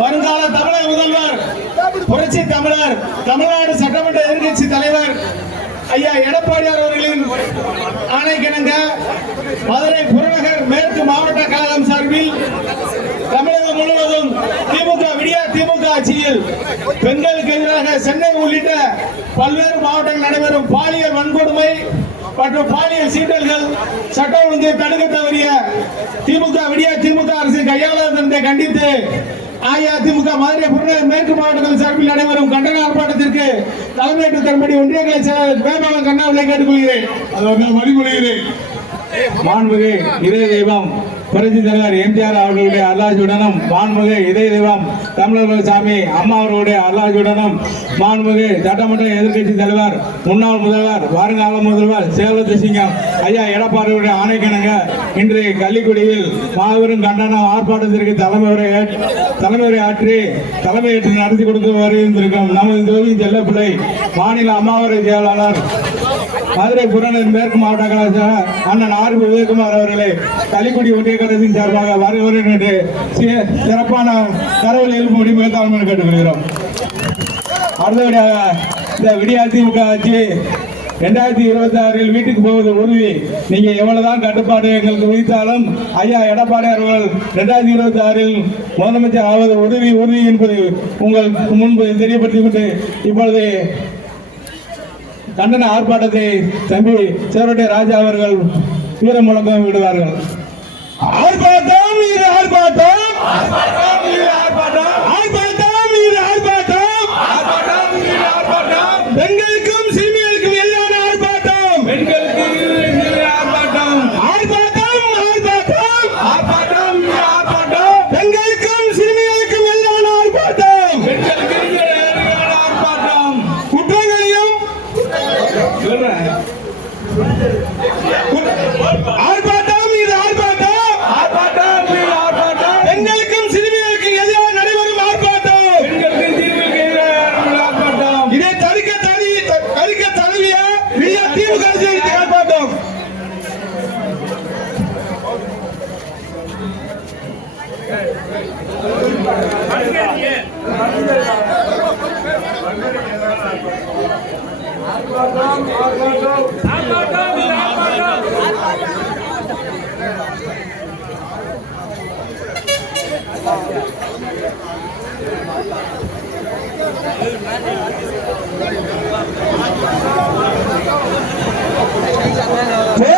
வருங்கால தமிழக முதல்வர் புரட்சி தமிழர் தமிழ்நாடு சட்டமன்ற எதிர்கட்சி தலைவர் ஐயா எடப்பாடியார் அவர்களின் ஆணை கிணங்க மதுரை புறநகர் மேற்கு மாவட்ட கட்சியில் பெண்களுக்கு எதிராக சென்னை உள்ளிட்ட பல்வேறு மாவட்டங்கள் நடைபெறும் பாலியல் வன்கொடுமை மற்றும் பாலியல் சீட்டல்கள் சட்ட ஒழுங்கை தடுக்க தவறிய திமுக விடியா திமுக அரசு கையாளாததை கண்டித்து அஇஅதிமுக மதுரை புறநகர் மேற்கு மாவட்டங்கள் சார்பில் நடைபெறும் கண்டன ஆர்ப்பாட்டத்திற்கு தலைமையேற்று தரும்படி ஒன்றிய கிளை செயலாளர் வேபாளன் கண்ணாவிலை கேட்டுக்கொள்கிறேன். அதற்கு வழிமொழிகிறேன் மாண்புமிகு இதய தெய்வம் புரட்சி தலைவர் எம்ஜிஆர் அவர்களுடைய அல்லாஜுடனும் மாண்புமிகு இதய தெய்வம் தமிழர்கள் சாமி அம்மா அவர்களுடைய அல்லாஜுடனும் மாண்புமிகு சட்டமன்ற எதிர்க்கட்சி தலைவர் முன்னாள் முதல்வர் வருங்கால முதல்வர் சேலத்து சிங்கம் ஐயா எடப்பாடியுடைய ஆணைக்கிணங்க இன்று கள்ளிக்குடியில் மாபெரும் கண்டன ஆர்ப்பாட்டத்திற்கு தலைமையுரை தலைமையுரை ஆற்றி தலைமையேற்று நடத்தி கொடுத்து வருகின்றிருக்கும் நமது தொகுதி செல்லப்பிள்ளை மாநில அம்மாவரை செயலாளர் மதுரை புறநகர் மேற்கு மாவட்ட கலாச்சார அண்ணன் ஆர். விவேகுமார் அவர்களை கள்ளிக்குடி ஒன்றிய கழகத்தின் சார்பாக வருகிறேன் என்று சிறப்பான தரவில் எழுப்பும்படி மேற்காலம் கேட்டுக்கொள்கிறோம். அடுத்தபடியாக இந்த விடியா திமுக ஆட்சி ரெண்டாயிரத்தி இருபத்தி ஆறில் வீட்டுக்கு போவது உறுதி. நீங்க எவ்வளவுதான் கட்டுப்பாடு எங்களுக்கு விதித்தாலும் ஐயா எடப்பாடி அவர்கள் ரெண்டாயிரத்தி இருபத்தி ஆறில் முதலமைச்சர் ஆவது உறுதி உறுதி என்பது உங்கள் முன்பு தெரியப்படுத்திக் கொண்டு இப்பொழுது கண்டன ஆர்ப்பாட்டத்தை தம்பி சேவரட்டை ராஜா அவர்கள் வீர முழக்கம் விடுவார்கள். ஆர்ப்பாட்டம் இது ஆர்ப்பாட்டம் ஆர்ப்பாட்டம் இது ஆர்ப்பாட்டம் ஆர்ப்பாட்டம் Mugaji Abadov. Thank you. Hello. Hey.